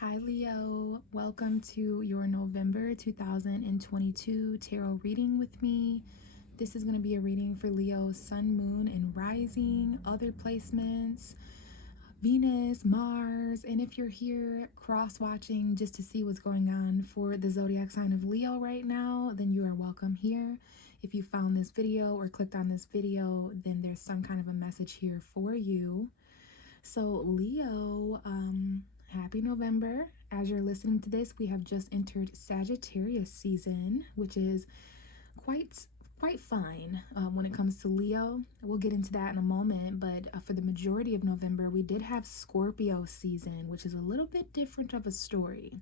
Hi Leo, welcome to your November 2022 tarot reading with me. This is going to be a reading for Leo's sun, moon, and rising, other placements, Venus, Mars, and if you're here cross-watching just to see what's going on for the zodiac sign of Leo right now, then you are welcome here. If you found this video or clicked on this video, then there's some kind of a message here for you. So Leo, happy November. As you're listening to this, we have just entered Sagittarius season, which is quite fine when it comes to Leo. We'll get into that in a moment, but for the majority of November, we did have Scorpio season, which is a little bit different of a story.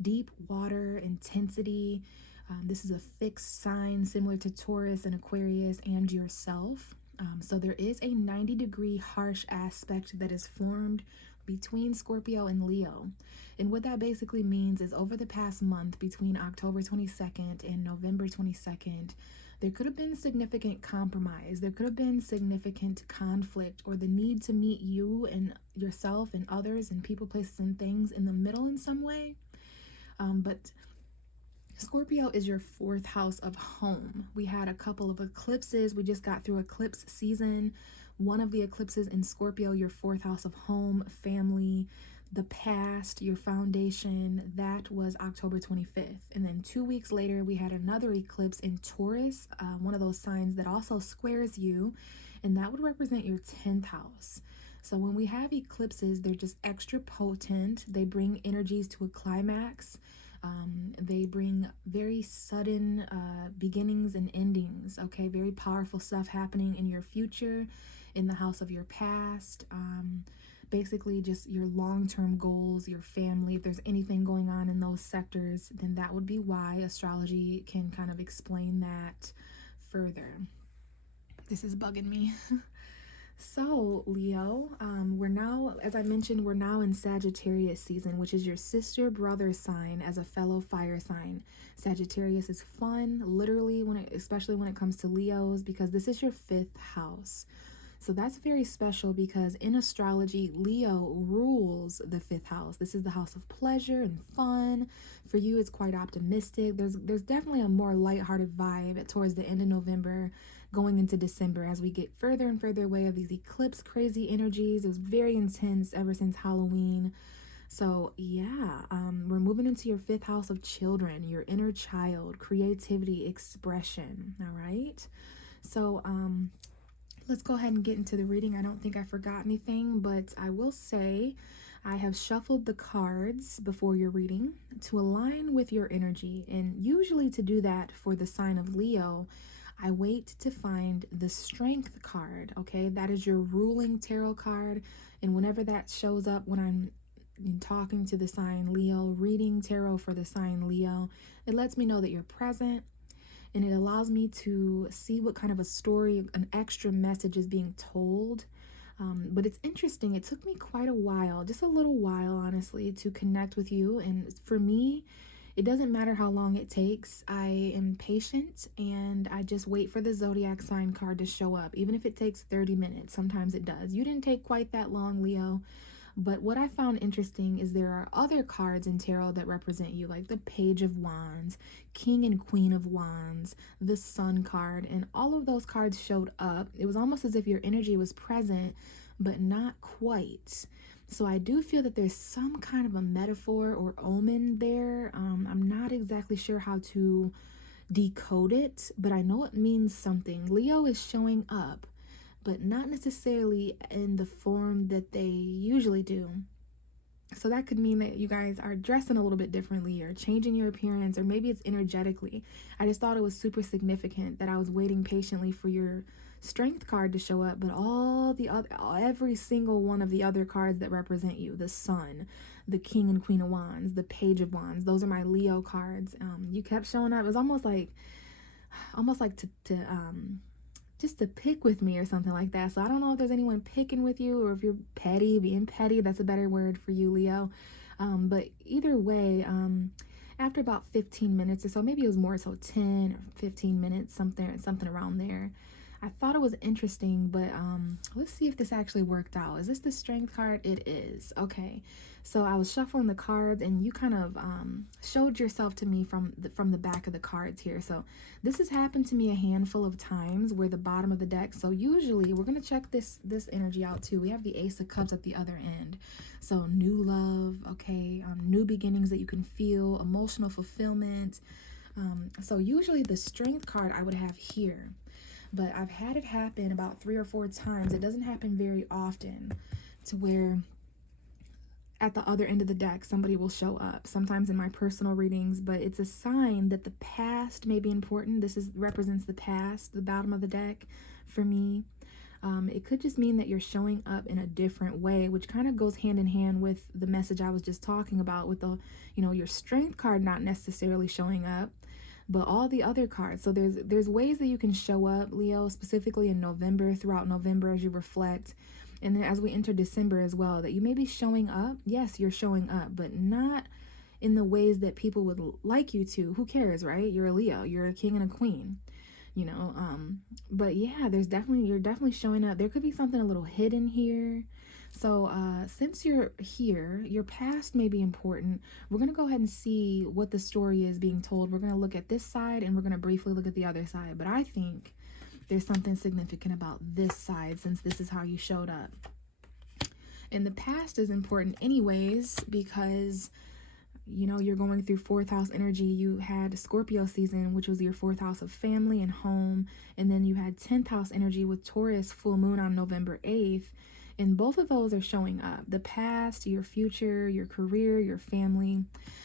Deep water, intensity. This is a fixed sign similar to Taurus and Aquarius and yourself. So there is a 90-degree harsh aspect that is formed between Scorpio and Leo. And what that basically means is over the past month, between October 22nd and November 22nd, there could have been significant compromise. There could have been significant conflict or the need to meet you and yourself and others and people, places, and things in the middle in some way. But Scorpio is your fourth house of home. We had a couple of eclipses. We just got through eclipse season. One of the eclipses in Scorpio, your fourth house of home, family, the past, your foundation, that was October 25th. And then 2 weeks later, we had another eclipse in Taurus, one of those signs that also squares you, and that would represent your 10th house. So when we have eclipses, they're just extra potent. They bring energies to a climax. They bring very sudden beginnings and endings, okay? Very powerful stuff happening in your future, in the house of your past, basically just your long-term goals, your family. If there's anything going on in those sectors, then that would be why astrology can kind of explain that further. This is bugging me. So Leo, we're now, as I mentioned, we're now in Sagittarius season, which is your sister brother sign as a fellow fire sign. Sagittarius is fun, literally, especially when it comes to Leos, because this is your fifth house. So that's very special because in astrology, Leo rules the fifth house. This is the house of pleasure and fun. For you, it's quite optimistic. There's definitely a more lighthearted vibe towards the end of November, going into December as we get further and further away of these eclipse crazy energies. It was very intense ever since Halloween. So yeah, we're moving into your fifth house of children, your inner child, creativity, expression. All right. So let's go ahead and get into the reading. I don't think I forgot anything, but I will say I have shuffled the cards before your reading to align with your energy. And usually to do that for the sign of Leo, I wait to find the Strength card, okay? That is your ruling tarot card. And whenever that shows up when I'm talking to the sign Leo, reading tarot for the sign Leo, it lets me know that you're present. And it allows me to see what kind of a story, an extra message is being told. But it's interesting. It took me quite a while, just a little while, honestly, to connect with you. And for me, it doesn't matter how long it takes. I am patient and I just wait for the zodiac sign card to show up, even if it takes 30 minutes. Sometimes it does. You didn't take quite that long, Leo. But what I found interesting is there are other cards in tarot that represent you, like the Page of Wands, King and Queen of Wands, the Sun card, and all of those cards showed up. It was almost as if your energy was present, but not quite. So I do feel that there's some kind of a metaphor or omen there. I'm not exactly sure how to decode it, but I know it means something. Leo is showing up, but not necessarily in the form that they usually do. So that could mean that you guys are dressing a little bit differently or changing your appearance, or maybe it's energetically. I just thought it was super significant that I was waiting patiently for your Strength card to show up, but every single one of the other cards that represent you, the Sun, the King and Queen of Wands, the Page of Wands, those are my Leo cards. You kept showing up. It was almost like just to pick with me or something like that. So I don't know if there's anyone picking with you or if you're being petty. That's a better word for you, Leo. But either way, after about 15 minutes or so, maybe it was more so 10 or 15 minutes, something around there, I thought it was interesting, but let's see if this actually worked out. Is this the Strength card? It is. Okay. So I was shuffling the cards, and you kind of showed yourself to me from the back of the cards here. So this has happened to me a handful of times, where the bottom of the deck. So usually we're gonna check this energy out too. We have the Ace of Cups at the other end. So new love, okay, new beginnings that you can feel, emotional fulfillment. So usually the Strength card I would have here, but I've had it happen about 3 or 4 times. It doesn't happen very often, to where at the other end of the deck somebody will show up, sometimes in my personal readings, but it's a sign that the past may be important. This represents the past, the bottom of the deck for me. It could just mean that you're showing up in a different way, which kind of goes hand in hand with the message I was just talking about, with the, your Strength card not necessarily showing up, but all the other cards. So there's ways that you can show up, Leo, specifically in November, throughout November, as you reflect, and then as we enter December as well, that you may be showing up. Yes, you're showing up, but not in the ways that people would like you to. Who cares, right? You're a Leo, you're a king and a queen, but yeah, you're definitely showing up. There could be something a little hidden here. So since you're here, your past may be important. We're going to go ahead and see what the story is being told. We're going to look at this side, and we're going to briefly look at the other side. But I think there's something significant about this side, since this is how you showed up. And the past is important anyways, because you're going through 4th house energy. You had Scorpio season, which was your 4th house of family and home. And then you had 10th house energy with Taurus full moon on November 8th. And both of those are showing up. The past, your future, your career, your family.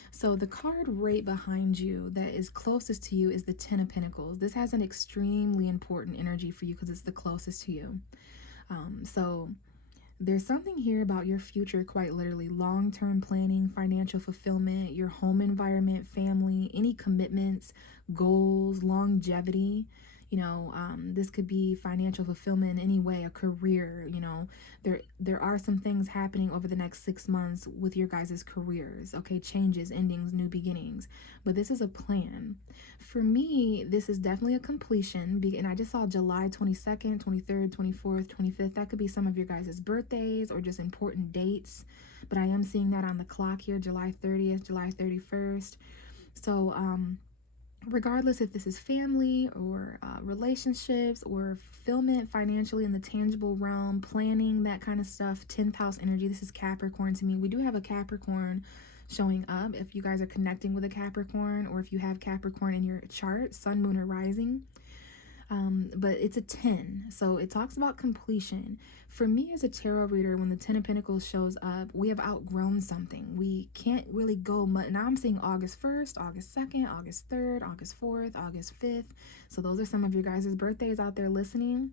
So the card right behind you that is closest to you is the 10 of Pentacles. This has an extremely important energy for you because it's the closest to you. So there's something here about your future, quite literally. Long-term planning, financial fulfillment, your home environment, family, any commitments, goals, longevity. This could be financial fulfillment in any way, a career. There are some things happening over the next 6 months with your guys' careers. Okay, changes, endings, new beginnings. But this is a plan. For me, this is definitely a completion. And I just saw July 22nd, 23rd, 24th, 25th. That could be some of your guys' birthdays or just important dates. But I am seeing that on the clock here, July 30th, July 31st. So, regardless if this is family or relationships or fulfillment financially in the tangible realm, planning, that kind of stuff, 10th house energy. This is Capricorn to me. We do have a Capricorn showing up if you guys are connecting with a Capricorn, or if you have Capricorn in your chart, sun, moon, or rising. But it's a 10, so it talks about completion. For me as a tarot reader, when the 10 of Pentacles shows up, we have outgrown something. We can't really go much. Now I'm seeing August 1st, August 2nd, August 3rd, August 4th, August 5th. So those are some of your guys' birthdays out there listening.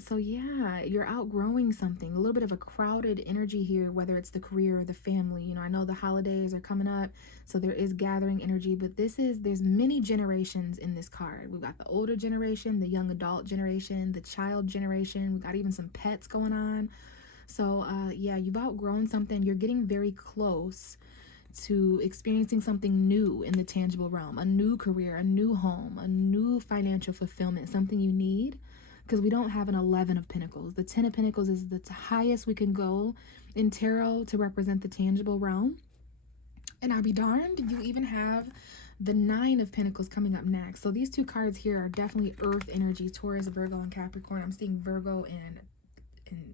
So yeah, you're outgrowing something, a little bit of a crowded energy here, whether it's the career or the family. I know the holidays are coming up, so there is gathering energy, but there's many generations in this card. We've got the older generation, the young adult generation, the child generation. We've got even some pets going on. So yeah, you've outgrown something. You're getting very close to experiencing something new in the tangible realm, a new career, a new home, a new financial fulfillment, something you need. Because we don't have an 11 of Pentacles. The 10 of Pentacles is the highest we can go in tarot to represent the tangible realm. And I'll be darned, you even have the 9 of Pentacles coming up next. So these two cards here are definitely earth energy, Taurus, Virgo, and Capricorn. I'm seeing Virgo and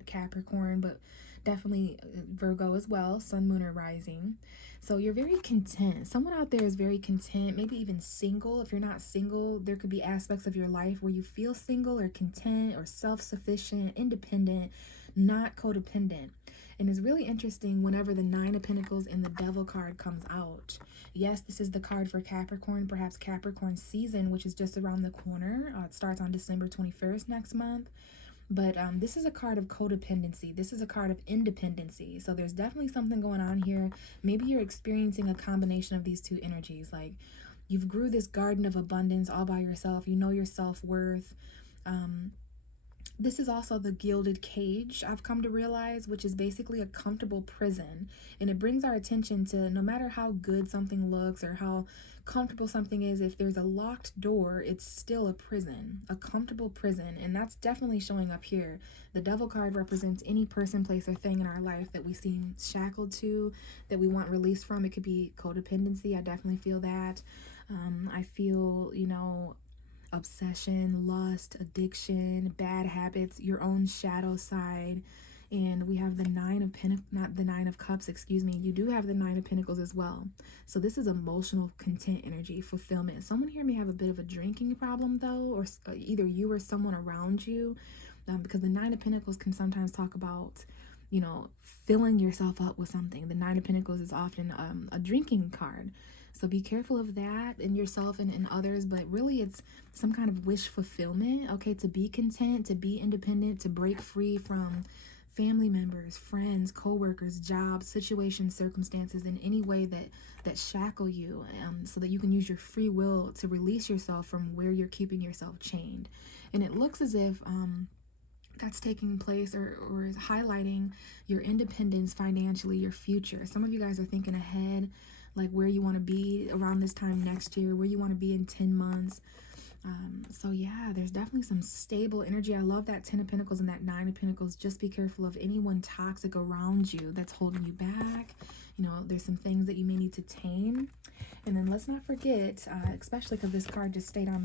Capricorn, but definitely Virgo as well, sun, moon, or rising. So you're very content. Someone out there is very content, maybe even single. If you're not single, there could be aspects of your life where you feel single or content or self-sufficient, independent, not codependent. And it's really interesting whenever the 9 of Pentacles and the Devil card comes out. Yes, this is the card for Capricorn, perhaps Capricorn season, which is just around the corner. It starts on December 21st next month. But this is a card of codependency. This is a card of independency. So there's definitely something going on here. Maybe you're experiencing a combination of these two energies. Like you've grew this garden of abundance all by yourself. You know your self-worth. This is also the gilded cage, I've come to realize, which is basically a comfortable prison. And it brings our attention to no matter how good something looks or how comfortable something is, if there's a locked door, it's still a prison, a comfortable prison. And that's definitely showing up here. The devil card represents any person, place, or thing in our life that we seem shackled to, that we want release from. It could be codependency. I definitely feel that. I feel, obsession, lust, addiction, bad habits, your own shadow side. And we have the not the nine of cups, excuse me. You do have the nine of pentacles as well. So this is emotional content energy, fulfillment. Someone here may have a bit of a drinking problem though, or either you or someone around you, because the nine of pentacles can sometimes talk about, filling yourself up with something. The nine of pentacles is often a drinking card. So be careful of that in yourself and in others, but really it's some kind of wish fulfillment, okay, to be content, to be independent, to break free from family members, friends, co-workers, jobs, situations, circumstances in any way that shackle you, so that you can use your free will to release yourself from where you're keeping yourself chained. And it looks as if that's taking place or is highlighting your independence financially, your future. Some of you guys are thinking ahead, like where you want to be around this time next year, where you want to be in 10 months. So yeah, there's definitely some stable energy. I love that 10 of Pentacles and that 9 of Pentacles. Just be careful of anyone toxic around you that's holding you back. There's some things that you may need to tame. And then let's not forget, especially because this card just stayed on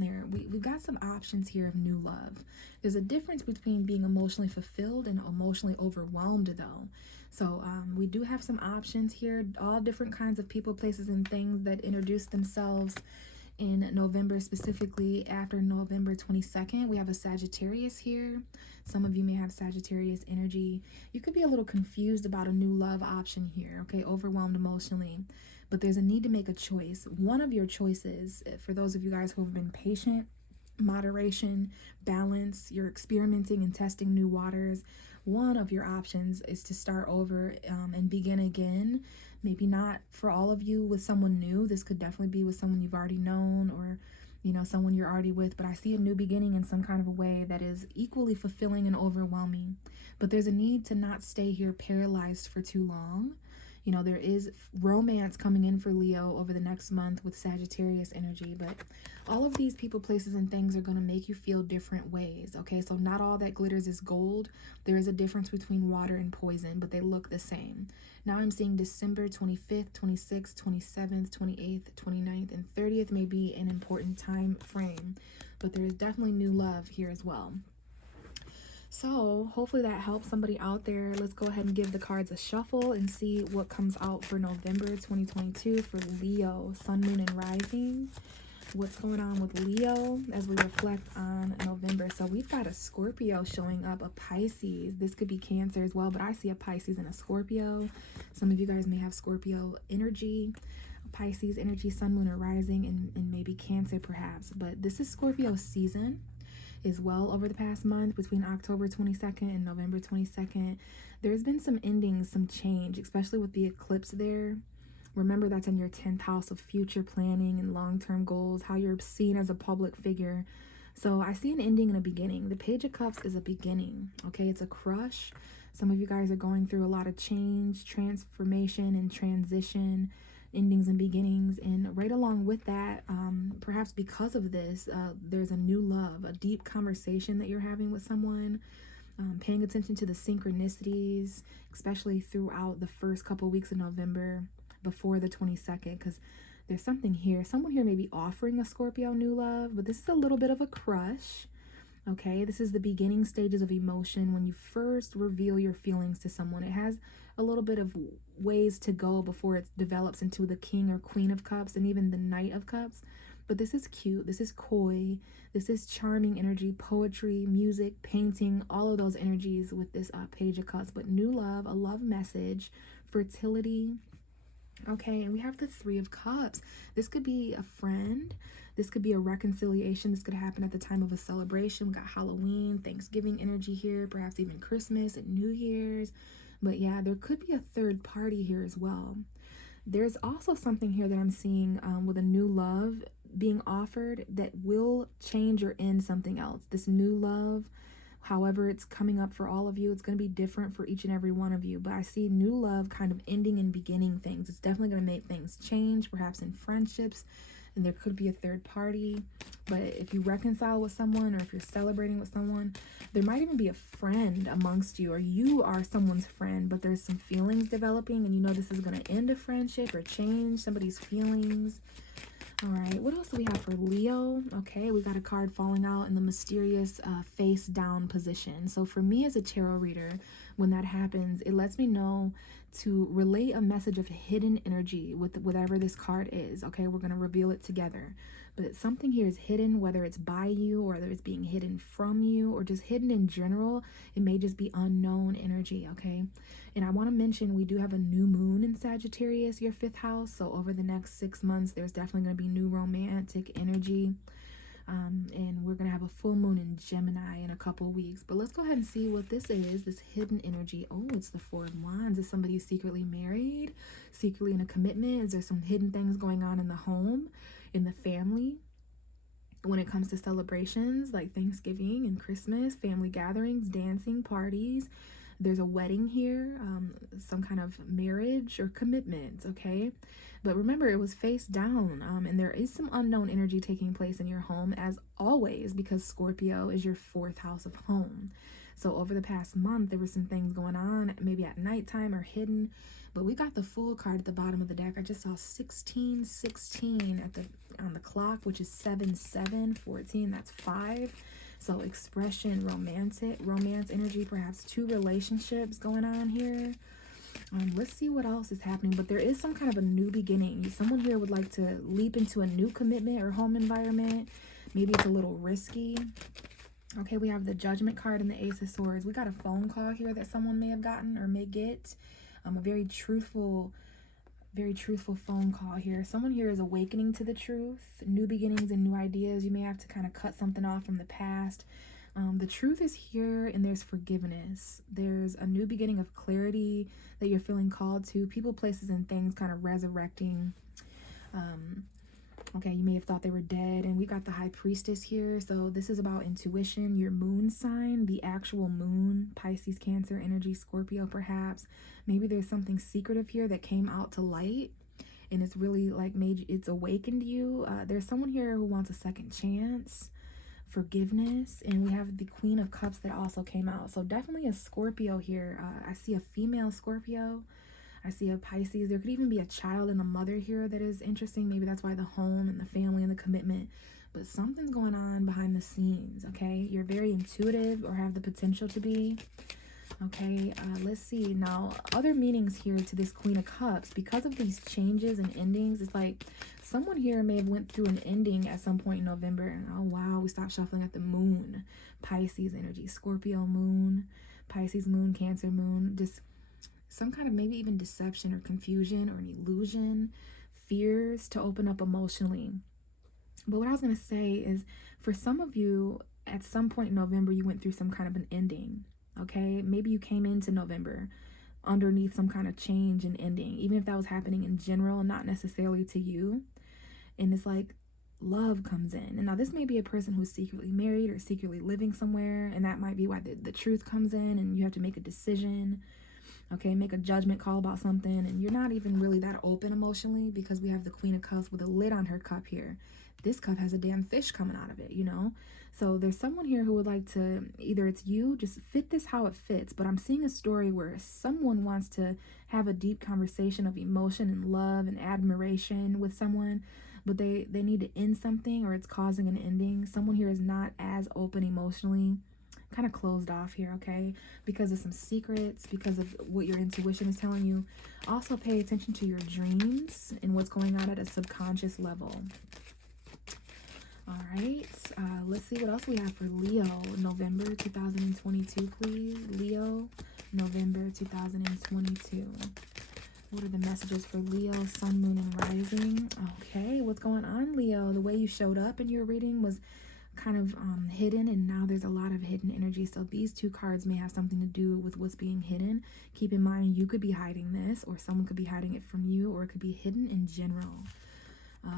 there, we've got some options here of new love. There's a difference between being emotionally fulfilled and emotionally overwhelmed, though. So we do have some options here, all different kinds of people, places, and things that introduce themselves in November, specifically after November 22nd. We have a Sagittarius here. Some of you may have Sagittarius energy. You could be a little confused about a new love option here, okay? Overwhelmed emotionally. But there's a need to make a choice. One of your choices, for those of you guys who have been patient, moderation, balance, you're experimenting and testing new waters. One of your options is to start over and begin again. Maybe not for all of you with someone new. This could definitely be with someone you've already known, or someone you're already with. But I see a new beginning in some kind of a way that is equally fulfilling and overwhelming. But there's a need to not stay here paralyzed for too long. There is romance coming in for Leo over the next month with Sagittarius energy, but all of these people, places, and things are going to make you feel different ways, okay? So not all that glitters is gold. There is a difference between water and poison, but they look the same. Now I'm seeing December 25th, 26th, 27th, 28th, 29th, and 30th may be an important time frame, but there is definitely new love here as well. So hopefully that helps somebody out there. Let's go ahead and give the cards a shuffle and see what comes out for November 2022 for Leo, Sun, Moon, and Rising. What's going on with Leo as we reflect on November? So we've got a Scorpio showing up, a Pisces. This could be Cancer as well, but I see a Pisces and a Scorpio. Some of you guys may have Scorpio energy, Pisces energy, Sun, Moon, or Rising, and maybe Cancer perhaps. But this is Scorpio season as well over the past month between October 22nd and November 22nd. There's been some endings, some change, especially with the eclipse there. Remember, that's in your 10th house of future planning and long-term goals, how you're seen as a public figure. So I see an ending and a beginning. The Page of Cups is a beginning, okay? It's a crush. Some of you guys are going through a lot of change, transformation, and transition, endings and beginnings. And right along with that, perhaps because of this, there's a new love, a deep conversation that you're having with someone, paying attention to the synchronicities, especially throughout the first couple weeks of November before the 22nd, because there's something here. Someone here may be offering a Scorpio new love, but this is a little bit of a crush. Okay, this is the beginning stages of emotion when you first reveal your feelings to someone. It has a little bit of ways to go before it develops into the King or Queen of Cups and even the Knight of Cups. But this is cute, this is coy, this is charming energy, poetry, music, painting, all of those energies with this Page of Cups. But new love, a love message, fertility. Okay, and we have the Three of Cups. This could be a friend. This could be a reconciliation. This could happen at the time of a celebration. We got Halloween, Thanksgiving energy here, perhaps even Christmas and New Year's. But yeah, there could be a third party here as well. There's also something here that I'm seeing with a new love. being offered that will change or end something else. This new love, however it's coming up for all of you, it's going to be different for each and every one of you. But I see new love kind of ending and beginning things. It's definitely going to make things change, perhaps in friendships, and there could be a third party. But if you reconcile with someone, or if you're celebrating with someone, there might even be a friend amongst you, or you are someone's friend, but there's some feelings developing, and you know this is going to end a friendship or change somebody's feelings. All right, what else do we have for Leo? Okay, we got a card falling out in the mysterious face down position. So for me as a tarot reader, when that happens, it lets me know to relay a message of hidden energy with whatever this card is. Okay, we're going to reveal it together. But something here is hidden, whether it's by you or whether it's being hidden from you or just hidden in general. It may just be unknown energy, okay? And I want to mention we do have a new moon in Sagittarius, your 5th house. So over the next 6 months, there's definitely going to be new romantic energy. And we're going to have a full moon in Gemini in a couple weeks. But let's go ahead and see what this is, this hidden energy. Oh, it's the 4 of Wands. Is somebody secretly married, secretly in a commitment? Is there some hidden things going on in the home, in the family? When it comes to celebrations like Thanksgiving and Christmas, family gatherings, dancing, parties, there's a wedding here, some kind of marriage or commitment, okay? But remember, it was face down, and there is some unknown energy taking place in your home, as always, because Scorpio is your 4th house of home. So over the past month, there were some things going on, maybe at nighttime or hidden. But we got the Fool card at the bottom of the deck. I just saw 1616 on the clock, which is 7, 7, 14. That's 5. So expression, romance energy, perhaps 2 relationships going on here. Let's see what else is happening. But there is some kind of a new beginning. Someone here would like to leap into a new commitment or home environment. Maybe it's a little risky. Okay, we have the Judgment card and the Ace of Swords. We got a phone call here that someone may have gotten or may get. A very truthful phone call here. Someone here is awakening to the truth, new beginnings and new ideas. You may have to kind of cut something off from the past. The truth is here, and there's forgiveness. There's a new beginning of clarity that you're feeling called to. People, places, and things kind of resurrecting. Okay, you may have thought they were dead. And we got the High Priestess here. So this is about intuition, your moon sign, the actual moon, Pisces, Cancer, energy, Scorpio perhaps. Maybe there's something secretive here that came out to light, and it's really like it's awakened you. There's someone here who wants a second chance, forgiveness, and we have the Queen of Cups that also came out. So definitely a Scorpio here. I see a female Scorpio. I see a Pisces. There could even be a child and a mother here that is interesting. Maybe that's why the home and the family and the commitment. But something's going on behind the scenes, okay? You're very intuitive or have the potential to be. Okay, let's see. Now, other meanings here to this Queen of Cups. Because of these changes and endings, it's like someone here may have went through an ending at some point in November. Oh, wow, we stopped shuffling at the moon. Pisces energy, Scorpio moon, Pisces moon, Cancer moon. Just some kind of maybe even deception or confusion or an illusion, fears to open up emotionally. But what I was going to say is, for some of you, at some point in November, you went through some kind of an ending, okay? Maybe you came into November underneath some kind of change and ending, even if that was happening in general, not necessarily to you. And it's like love comes in. And now this may be a person who's secretly married or secretly living somewhere, and that might be why the truth comes in and you have to make a decision. Okay, make a judgment call about something, and you're not even really that open emotionally because we have the Queen of Cups with a lid on her cup here. This cup has a damn fish coming out of it, you know? So there's someone here who would like to, either it's you, just fit this how it fits, but I'm seeing a story where someone wants to have a deep conversation of emotion and love and admiration with someone, but they need to end something, or it's causing an ending. Someone here is not as open emotionally, kind of closed off here, okay, because of some secrets, because of what your intuition is telling you. Also pay attention to your dreams and what's going on at a subconscious level. All right, let's see what else we have for Leo. November 2022, please. Leo, November 2022. What are the messages for Leo, Sun, Moon, and Rising? Okay, what's going on, Leo? The way you showed up in your reading was kind of hidden, and now there's a lot of hidden energy. So these 2 cards may have something to do with what's being hidden. Keep in mind, you could be hiding this, or someone could be hiding it from you, or it could be hidden in general.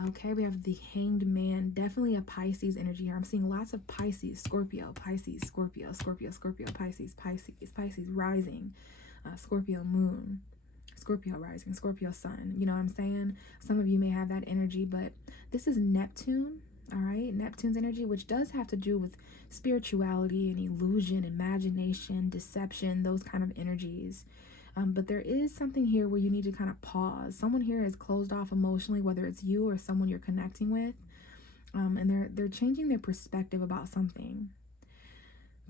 Okay, we have the Hanged Man. Definitely a Pisces energy here. I'm seeing lots of Pisces, Scorpio, Pisces, Scorpio, Scorpio, Scorpio, Pisces, Pisces, Pisces rising, Scorpio moon, Scorpio rising, Scorpio sun. You know what I'm saying? Some of you may have that energy, but this is Neptune. All right, Neptune's energy, which does have to do with spirituality and illusion, imagination, deception, those kind of energies. But there is something here where you need to kind of pause. Someone here is closed off emotionally, whether it's you or someone you're connecting with, and they're changing their perspective about something.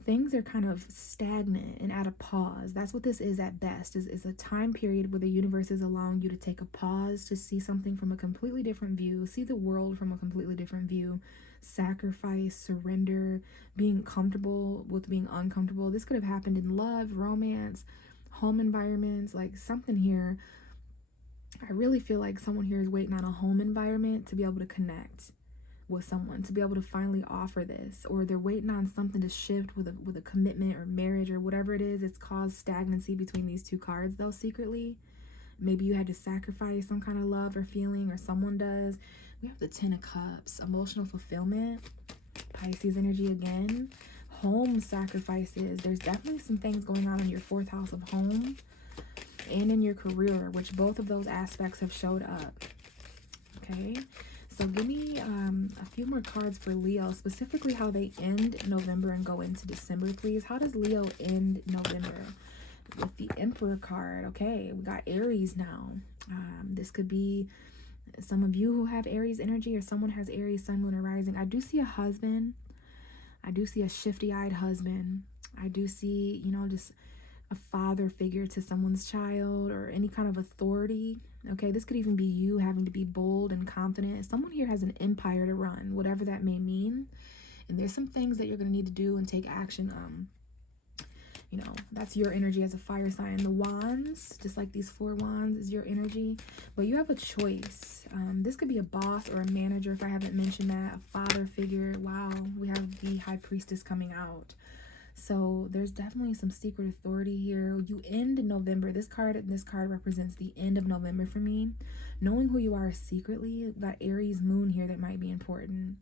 Things are kind of stagnant and at a pause. That's what this is at best. Is a time period where the universe is allowing you to take a pause to see something from a completely different view, see the world from a completely different view, sacrifice, surrender, being comfortable with being uncomfortable. This could have happened in love, romance, home environments, like something here. I really feel like someone here is waiting on a home environment to be able to connect with someone, to be able to finally offer this, or they're waiting on something to shift with a commitment or marriage or whatever it is. It's caused stagnancy between these two cards though secretly. Maybe you had to sacrifice some kind of love or feeling, or someone does. We have the Ten of Cups, emotional fulfillment, Pisces energy again, home sacrifices. There's definitely some things going on in your fourth house of home and in your career, which both of those aspects have showed up. Okay, so give me a few more cards for Leo, specifically how they end November and go into December, please. How does Leo end November? With the Emperor card. Okay, we got Aries now. This could be some of you who have Aries energy, or someone has Aries sun, moon, or rising. I do see a husband. I do see a shifty-eyed husband. I do see, just a father figure to someone's child, or any kind of authority. Okay, this could even be you having to be bold and confident. Someone here has an empire to run, whatever that may mean. And there's some things that you're going to need to do and take action on. That's your energy as a fire sign. The wands, just like these 4 wands, is your energy. But you have a choice. This could be a boss or a manager, if I haven't mentioned that. A father figure. Wow, we have the High Priestess coming out. So there's definitely some secret authority here. You end in November. This card represents the end of November for me. Knowing who you are secretly, that Aries moon here, that might be important.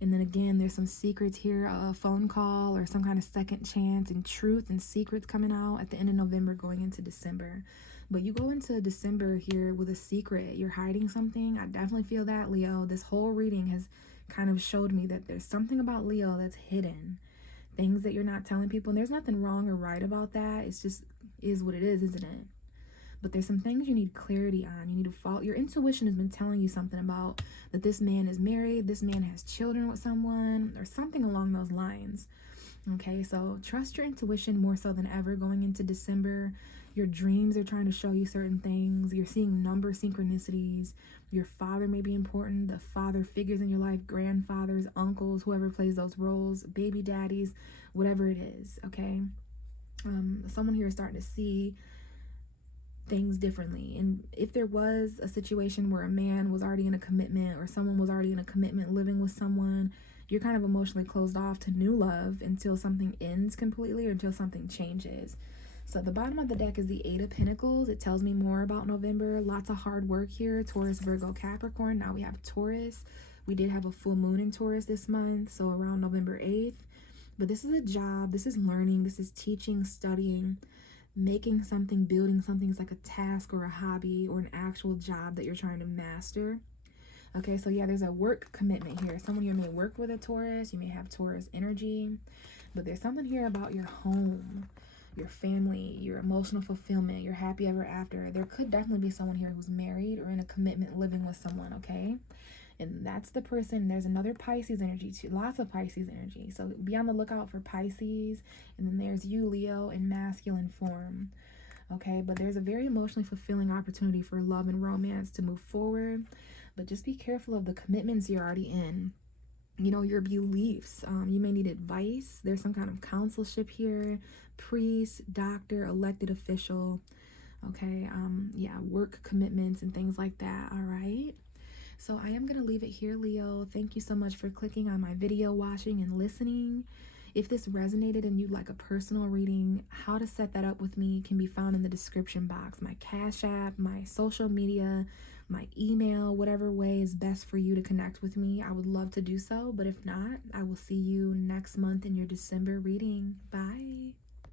And then again, there's some secrets here, a phone call or some kind of second chance, and truth and secrets coming out at the end of November going into December. But you go into December here with a secret. You're hiding something. I definitely feel that, Leo. This whole reading has kind of showed me that there's something about Leo that's hidden. Things that you're not telling people. And there's nothing wrong or right about that. It's just is what it is, isn't it? But there's some things you need clarity on. You need to follow. Your intuition has been telling you something about that this man is married, this man has children with someone, or something along those lines. Okay, so trust your intuition more so than ever going into December. Your dreams are trying to show you certain things. You're seeing number synchronicities. Your father may be important. The father figures in your life, grandfathers, uncles, whoever plays those roles, baby daddies, whatever it is, okay? Someone here is starting to see things differently. And if there was a situation where a man was already in a commitment, or someone was already in a commitment living with someone, you're kind of emotionally closed off to new love until something ends completely, or until something changes. So the bottom of the deck is the 8 of Pentacles. It tells me more about November. Lots of hard work here. Taurus, Virgo, Capricorn. Now we have Taurus. We did have a full moon in Taurus this month, so around November 8th. But this is a job. This is learning. This is teaching, studying, making something, building something. Is like a task or a hobby or an actual job that you're trying to master. Okay, so yeah, there's a work commitment here. Someone here may work with a Taurus. You may have Taurus energy. But there's something here about your home, your family, your emotional fulfillment, your happy ever after. There could definitely be someone here who's married or in a commitment living with someone, okay? And that's the person. There's another Pisces energy too. Lots of Pisces energy. So be on the lookout for Pisces. And then there's you, Leo, in masculine form. Okay, but there's a very emotionally fulfilling opportunity for love and romance to move forward. But just be careful of the commitments you're already in. Your beliefs. You may need advice. There's some kind of counselship here. Priest, doctor, elected official. Okay, yeah, work commitments and things like that. All right. So I am going to leave it here, Leo. Thank you so much for clicking on my video, watching, and listening. If this resonated and you'd like a personal reading, how to set that up with me can be found in the description box. My Cash App, my social media, my email, whatever way is best for you to connect with me. I would love to do so, but if not, I will see you next month in your December reading. Bye.